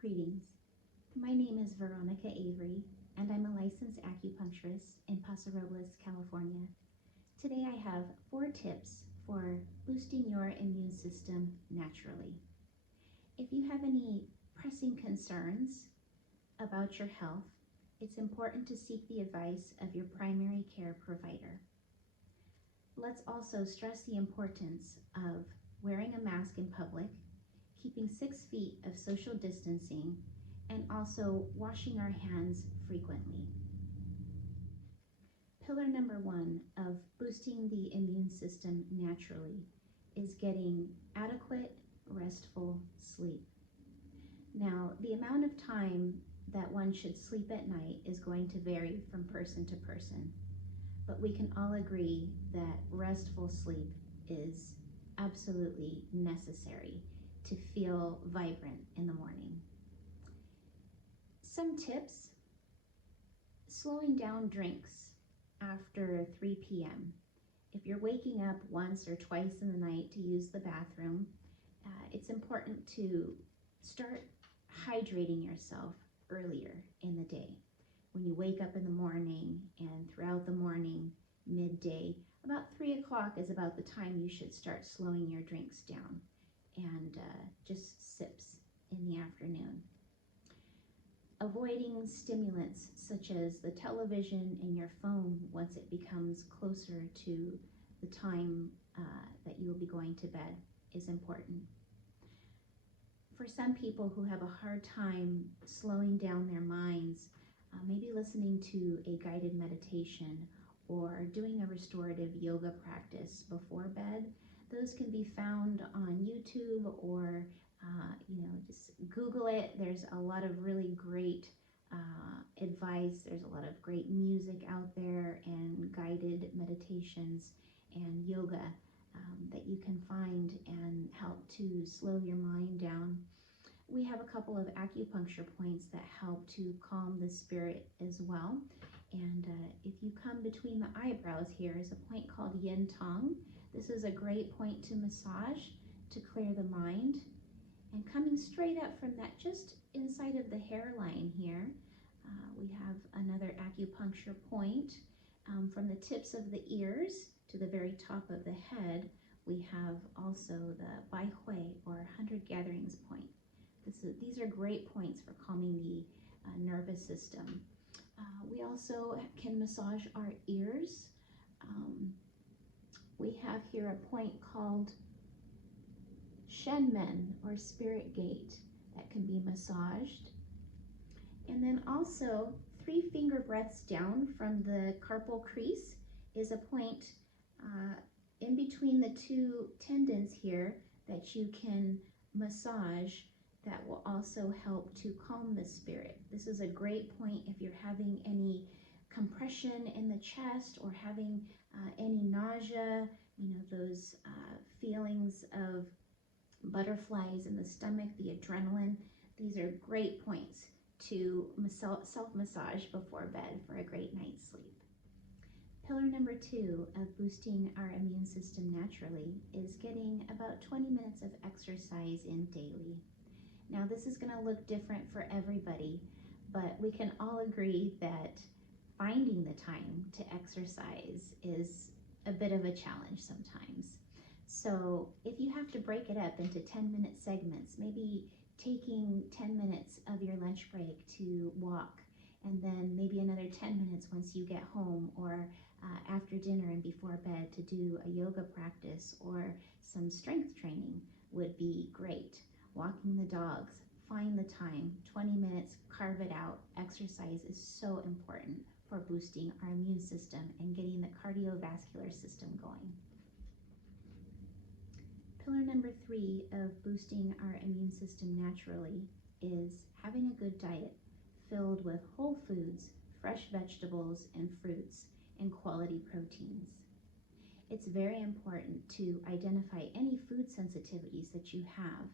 Greetings. My name is Veronica Avery, and I'm a licensed acupuncturist in Paso Robles, California. Today I have 4 tips for boosting your immune system naturally. If you have any pressing concerns about your health, it's important to seek the advice of your primary care provider. Let's also stress the importance of wearing a mask in public, keeping 6 feet of social distancing, and also washing our hands frequently. Pillar number 1 of boosting the immune system naturally is getting adequate, restful sleep. Now, the amount of time that one should sleep at night is going to vary from person to person, but we can all agree that restful sleep is absolutely necessary to feel vibrant in the morning. Some tips: slowing down drinks after 3 p.m. If you're waking up once or twice in the night to use the bathroom, it's important to start hydrating yourself earlier in the day. When you wake up in the morning and throughout the morning, midday, about 3 o'clock is about the time you should start slowing your drinks down, and just sips in the afternoon. Avoiding stimulants such as the television and your phone once it becomes closer to the time that you will be going to bed is important. For some people who have a hard time slowing down their minds, maybe listening to a guided meditation or doing a restorative yoga practice before bed, those can be found on YouTube or just Google it. There's a lot of really great advice. There's a lot of great music out there and guided meditations and yoga that you can find and help to slow your mind down. We have a couple of acupuncture points that help to calm the spirit as well. And if you come between the eyebrows, here is a point called Yin Tong. This is a great point to massage to clear the mind. And coming straight up from that, just inside of the hairline here, we have another acupuncture point. From the tips of the ears to the very top of the head, we have also the Bai Hui, or 100 Gatherings point. These are great points for calming the nervous system. We also can massage our ears. We have here a point called Shen Men, or Spirit Gate, that can be massaged. And then also 3 finger breaths down from the carpal crease is a point in between the 2 tendons here that you can massage that will also help to calm the spirit. This is a great point if you're having any compression in the chest or having any nausea, those feelings of butterflies in the stomach, the adrenaline. These are great points to self-massage before bed for a great night's sleep. Pillar number 2 of boosting our immune system naturally is getting about 20 minutes of exercise in daily. Now, this is going to look different for everybody, but we can all agree that finding the time to exercise is a bit of a challenge sometimes. So if you have to break it up into 10-minute segments, maybe taking 10 minutes of your lunch break to walk, and then maybe another 10 minutes once you get home, or after dinner and before bed to do a yoga practice or some strength training would be great. Walking the dogs, find the time, 20 minutes, carve it out. Exercise is so important for boosting our immune system and getting the cardiovascular system going. Pillar number 3 of boosting our immune system naturally is having a good diet filled with whole foods, fresh vegetables and fruits, and quality proteins. It's very important to identify any food sensitivities that you have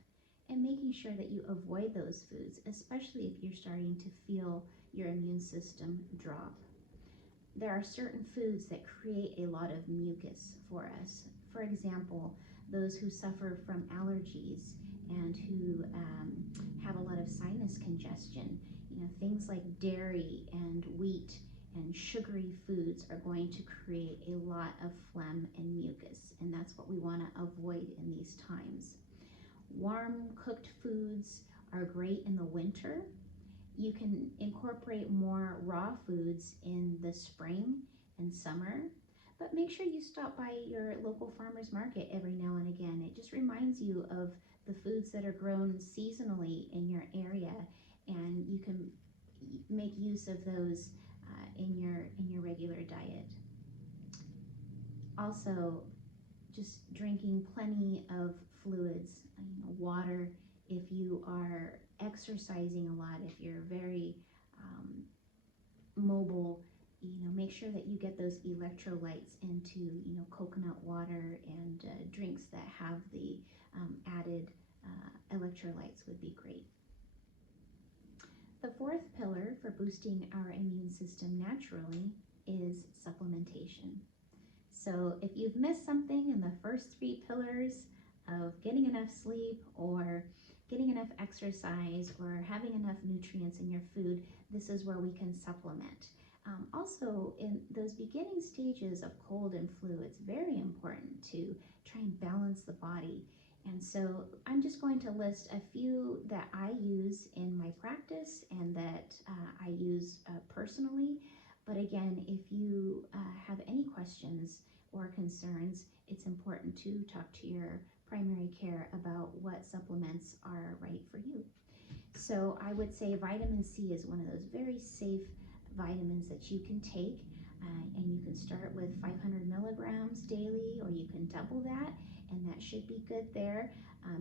and making sure that you avoid those foods, especially if you're starting to feel your immune system drop. There are certain foods that create a lot of mucus for us. For example, those who suffer from allergies and who have a lot of of sinus congestion. You know, things like dairy and wheat and sugary foods are going to create a lot of phlegm and mucus, and that's what we want to avoid in these times. Warm cooked foods are great in the winter. You can incorporate more raw foods in the spring and summer, but make sure you stop by your local farmer's market every now and again. It just reminds you of the foods that are grown seasonally in your area, and you can make use of those in your regular diet. Also, just drinking plenty of fluids, water. If you are exercising a lot, if you're very mobile, make sure that you get those electrolytes into coconut water, and drinks that have the added electrolytes would be great. The fourth pillar for boosting our immune system naturally is supplementation. So if you've missed something in the first three pillars of getting enough sleep, or getting enough exercise, or having enough nutrients in your food, this is where we can supplement. Also, in those beginning stages of cold and flu, it's very important to try and balance the body. And so I'm just going to list a few that I use in my practice and that I use personally. But again, if you have any questions or concerns, it's important to talk to your primary care about what supplements are right for you. So I would say vitamin C is one of those very safe vitamins that you can take, and you can start with 500 milligrams daily, or you can double that, and that should be good there.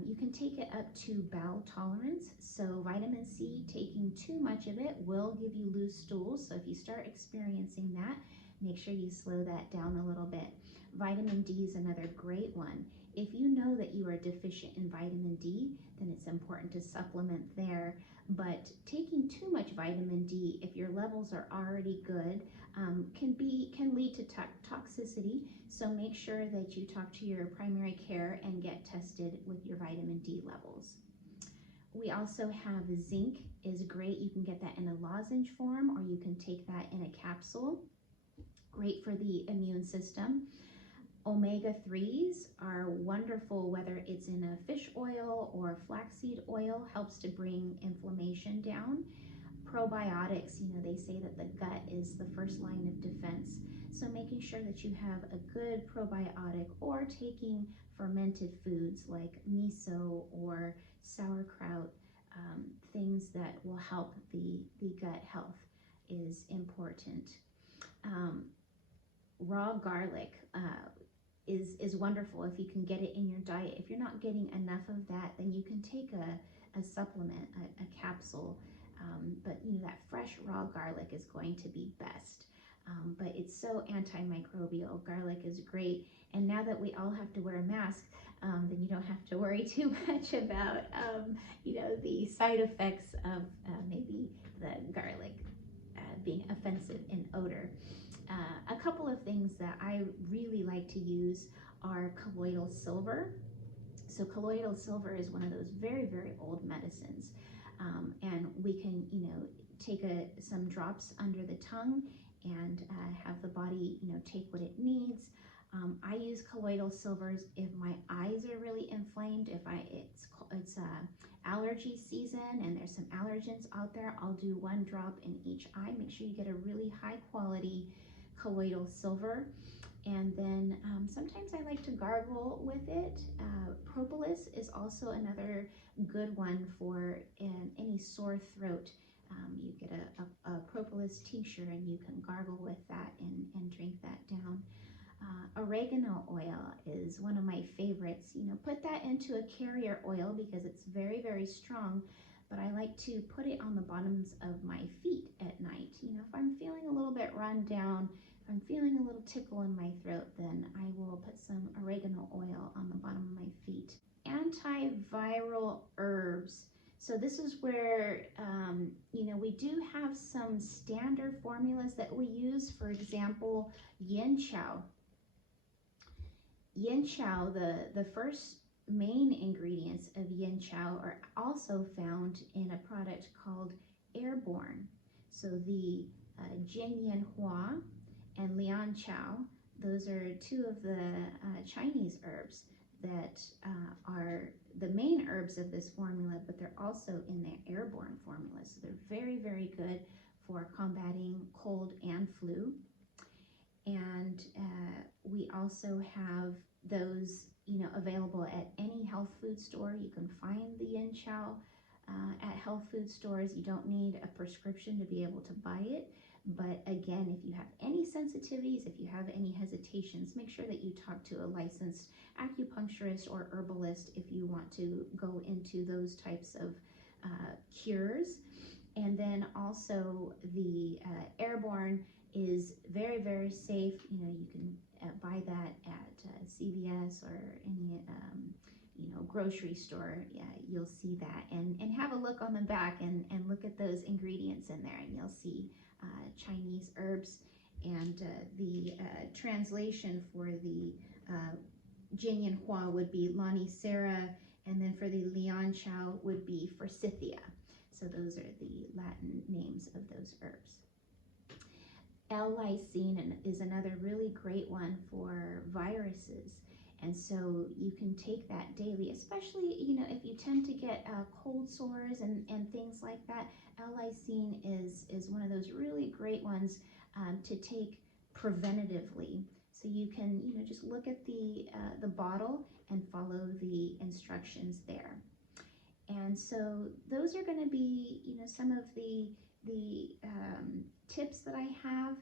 You can take it up to bowel tolerance. So vitamin C, taking too much of it will give you loose stools. So if you start experiencing that, make sure you slow that down a little bit. Vitamin D is another great one. If you know that you are deficient in vitamin D, then it's important to supplement there. But taking too much vitamin D, if your levels are already good, can lead to toxicity. So make sure that you talk to your primary care and get tested with your vitamin D levels. We also have zinc is great. You can get that in a lozenge form, or you can take that in a capsule. Great for the immune system. Omega-3s are wonderful, whether it's in a fish oil or flaxseed oil, helps to bring inflammation down. Probiotics, they say that the gut is the first line of defense. So making sure that you have a good probiotic, or taking fermented foods like miso or sauerkraut, things that will help the gut health is important. Raw garlic is wonderful if you can get it in your diet. If you're not getting enough of that, then you can take a supplement, a capsule. But that fresh raw garlic is going to be best. But it's so antimicrobial. Garlic is great. And now that we all have to wear a mask, then you don't have to worry too much about, the side effects of maybe the garlic being offensive in odor. A couple of things that I really like to use are colloidal silver. So colloidal silver is one of those very, very old medicines. And we can, take some drops under the tongue and have the body, take what it needs. I use colloidal silvers if my eyes are really inflamed. If it's allergy season and there's some allergens out there, I'll do 1 drop in each eye. Make sure you get a really high quality colloidal silver. And then sometimes I like to gargle with it. Propolis is also another good one for any sore throat. You get a propolis tincture, and you can gargle with that and drink that down. Oregano oil is one of my favorites. Put that into a carrier oil because it's very, very strong, but I like to put it on the bottoms of my feet at night. If I'm feeling a little bit run down, if I'm feeling a little tickle in my throat, then I will put some oregano oil on the bottom of my feet. Antiviral herbs. So this is where, we do have some standard formulas that we use. For example, yin chow. Yin chow, the first main ingredients of yin chow are also found in a product called Airborne. So the Jin Yin Hua and Lian Chow, those are two of the Chinese herbs that are the main herbs of this formula, but they're also in their Airborne formula. So they're very, very good for combating cold and flu. And we also have those, available at any health food store. You can find the Yin Chow at health food stores. You don't need a prescription to be able to buy it. But again, if you have any sensitivities, if you have any hesitations, make sure that you talk to a licensed acupuncturist or herbalist if you want to go into those types of cures. And then also the Airborne is very, very safe. You can buy that at CVS or any grocery store. Yeah, you'll see that, and have a look on the back and look at those ingredients in there, and you'll see Chinese herbs, and the translation for the Jin Yin Hua would be Lonicera, and then for the Lian Chow would be Forsythia. So those are the Latin names of those herbs. L-lysine is another really great one for viruses. And so you can take that daily, especially, if you tend to get cold sores and things like that. L-lysine is one of those really great ones to take preventatively. So you can, just look at the bottle and follow the instructions there. And so those are going to be, some of the tips that I have.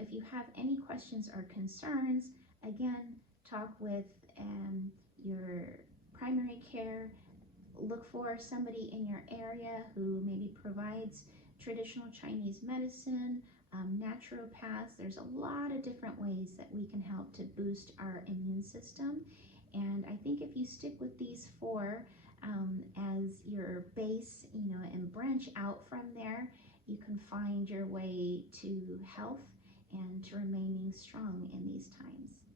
If you have any questions or concerns, again, talk with your primary care. Look for somebody in your area who maybe provides traditional Chinese medicine, naturopaths. There's a lot of different ways that we can help to boost our immune system. And I think if you stick with these four as your base, and branch out from there, you can find your way to health and to remaining strong in these times.